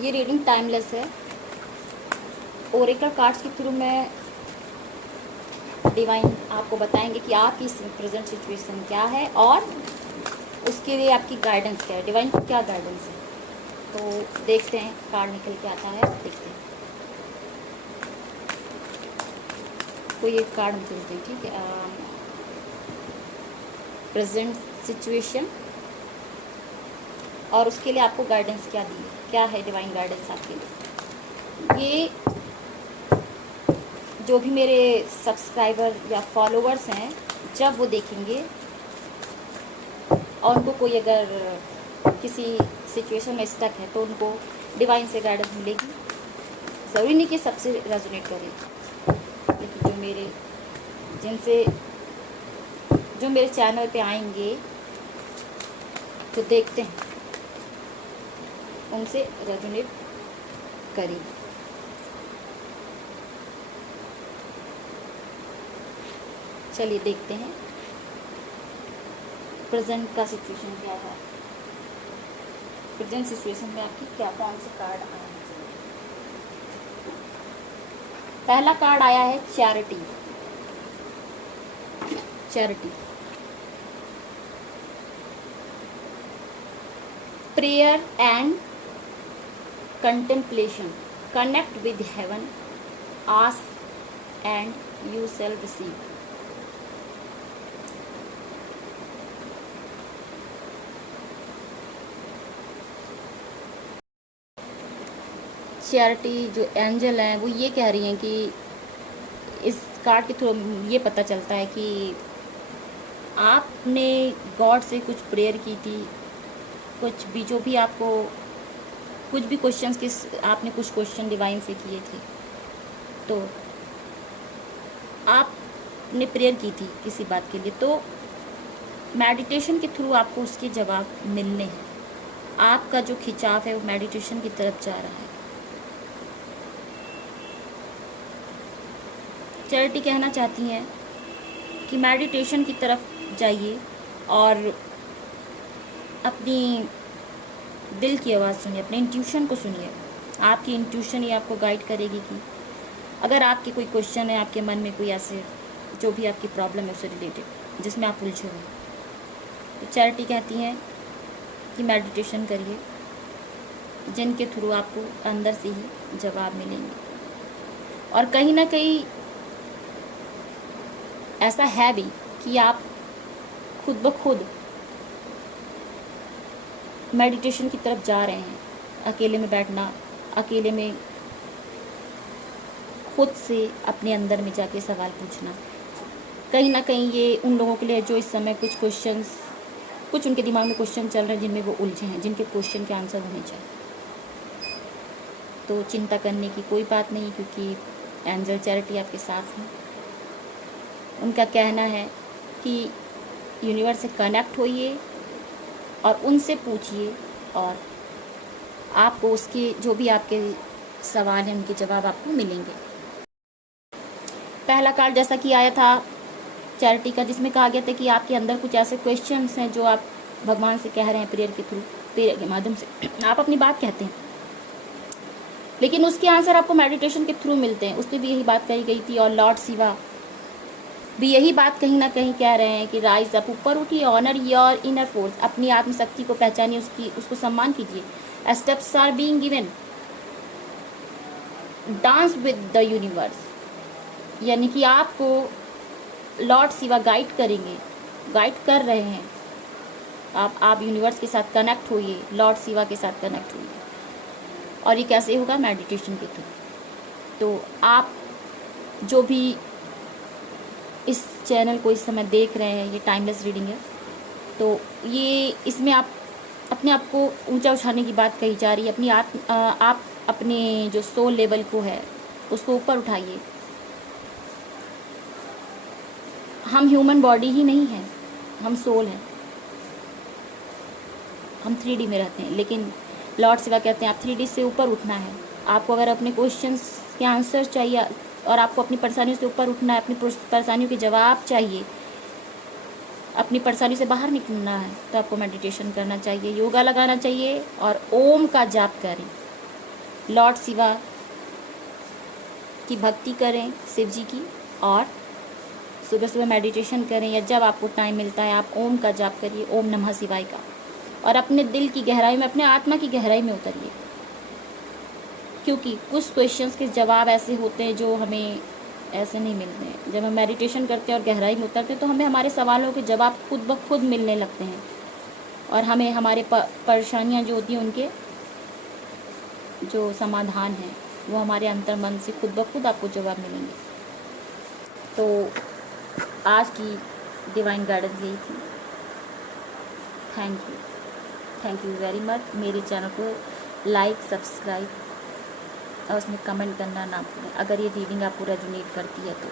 ये reading timeless है। Oracle cards के थ्रू मैं डिवाइन आपको बताएंगे कि आपकी प्रेजेंट सिचुएशन क्या है और उसके लिए आपकी गाइडेंस क्या है, डिवाइन को क्या गाइडेंस है। तो देखते हैं कार्ड निकल के आता है, देखते हैं। कोई एक कार्ड मुझे दें, ठीक है। प्रेजेंट सिचुएशन और उसके लिए आपको गाइडेंस क्या दी है, क्या है डिवाइन गाइडेंस आपके लिए। ये जो भी मेरे सब्सक्राइबर या फॉलोअर्स हैं, जब वो देखेंगे और उनको कोई अगर किसी सिचुएशन में स्टक है तो उनको डिवाइन से गाइडेंस मिलेगी। ज़रूरी नहीं कि सबसे रेजोनेट करे, लेकिन जो मेरे चैनल पे आएंगे तो देखते हैं उनसे रेजोनेट करेगी। चलिए देखते हैं प्रेजेंट का सिचुएशन क्या है। प्रेजेंट सिचुएशन में आपकी क्या कौन से कार्ड आए हैं। पहला कार्ड आया है charity. Charity, prayer and contemplation, connect with heaven, ask and you shall receive. Charity जो एंजल हैं वो ये कह रही हैं कि इस कार्ड के थ्रू ये पता चलता है कि आपने गॉड से कुछ प्रेयर की थी, कुछ भी जो भी आपको कुछ भी क्वेश्चंस के आपने कुछ क्वेश्चन डिवाइन से किए थे, तो आपने प्रेयर की थी किसी बात के लिए, तो मेडिटेशन के थ्रू आपको उसके जवाब मिलने हैं। आपका जो खिंचाव है वो मेडिटेशन की तरफ जा रहा है। चैरिटी कहना चाहती हैं कि मेडिटेशन की तरफ जाइए और अपनी दिल की आवाज़ सुनिए, अपने इंट्यूशन को सुनिए। आपकी इंट्यूशन ही आपको गाइड करेगी कि अगर आपके कोई क्वेश्चन है, आपके मन में कोई ऐसे जो भी आपकी प्रॉब्लम है उससे रिलेटेड जिसमें आप उलझे हुए, तो चैरिटी कहती हैं कि मेडिटेशन करिए, जिनके थ्रू आपको अंदर से ही जवाब मिलेंगे। और कहीं ना कहीं ऐसा है भी कि आप खुद ब खुद मेडिटेशन की तरफ जा रहे हैं। अकेले में बैठना, अकेले में खुद से अपने अंदर में जाके सवाल पूछना, कहीं ना कहीं ये उन लोगों के लिए जो इस समय कुछ उनके दिमाग में क्वेश्चन चल रहे हैं जिनमें वो उलझे हैं, जिनके क्वेश्चन के आंसर होने चाहिए। तो चिंता करने की कोई बात नहीं, क्योंकि एंजल चैरिटी आपके साथ हैं। उनका कहना है कि यूनिवर्स से कनेक्ट होइए और उनसे पूछिए और आपको उसके जो भी आपके सवाल हैं उनके जवाब आपको मिलेंगे। पहला कार्ड जैसा कि आया था चैरिटी का, जिसमें कहा गया था कि आपके अंदर कुछ ऐसे क्वेश्चंस हैं जो आप भगवान से कह रहे हैं प्रेयर के थ्रू, प्रेयर के माध्यम से आप अपनी बात कहते हैं, लेकिन उसके आंसर आपको मेडिटेशन के थ्रू मिलते हैं। उसमें भी यही बात कही गई थी और लॉर्ड शिवा भी यही बात कहीं ना कहीं कह रहे हैं कि राइज अप, ऊपर उठिए, ऑनर योर इनर फोर्स, अपनी आत्मशक्ति को पहचानिए, उसको सम्मान कीजिए। Steps are being given, dance with the universe, यानी कि आपको लॉर्ड शिवा गाइड करेंगे, गाइड कर रहे हैं। आप यूनिवर्स के साथ कनेक्ट होइए, लॉर्ड शिवा के साथ कनेक्ट होइए। और ये कैसे होगा? मेडिटेशन के थ्रू। तो आप जो भी इस चैनल को इस समय देख रहे हैं, ये टाइमलेस रीडिंग है, तो ये इसमें आप अपने आप को ऊंचा उठाने की बात कही जा रही है। आप अपने जो सोल लेवल को है उसको ऊपर उठाइए। हम ह्यूमन बॉडी ही नहीं है, हम सोल हैं, हम 3D में रहते हैं, लेकिन लॉर्ड शिवा कहते हैं आप 3D से ऊपर उठना है। आपको अगर अपने क्वेश्चंस के आंसर चाहिए और आपको अपनी परेशानियों से ऊपर उठना है, अपनी परेशानियों के जवाब चाहिए, अपनी परेशानी से बाहर निकलना है, तो आपको मेडिटेशन करना चाहिए, योगा लगाना चाहिए और ओम का जाप करें। लॉर्ड शिवा की भक्ति करें, शिव जी की, और सुबह सुबह मेडिटेशन करें, या जब आपको टाइम मिलता है आप ओम का जाप करिए, ओम नमः शिवाय का, और अपने दिल की गहराई में, अपने आत्मा की गहराई में उतरिए, क्योंकि कुछ क्वेश्चंस के जवाब ऐसे होते हैं जो हमें ऐसे नहीं मिलते हैं। जब हम मेडिटेशन करते हैं और गहराई में उतरते हैं तो हमें हमारे सवालों के जवाब खुद ब खुद मिलने लगते हैं, और हमें हमारे परेशानियाँ जो होती हैं उनके जो समाधान है वो हमारे अंतर्मन से खुद ब खुद आपको जवाब मिलेंगे। तो आज की डिवाइन गाइडेंस यही थी। Thank you very much. मेरे चैनल को लाइक, सब्सक्राइब और उसमें कमेंट करना ना भूलें अगर ये रीडिंग आपको रेजोनेट करती है तो।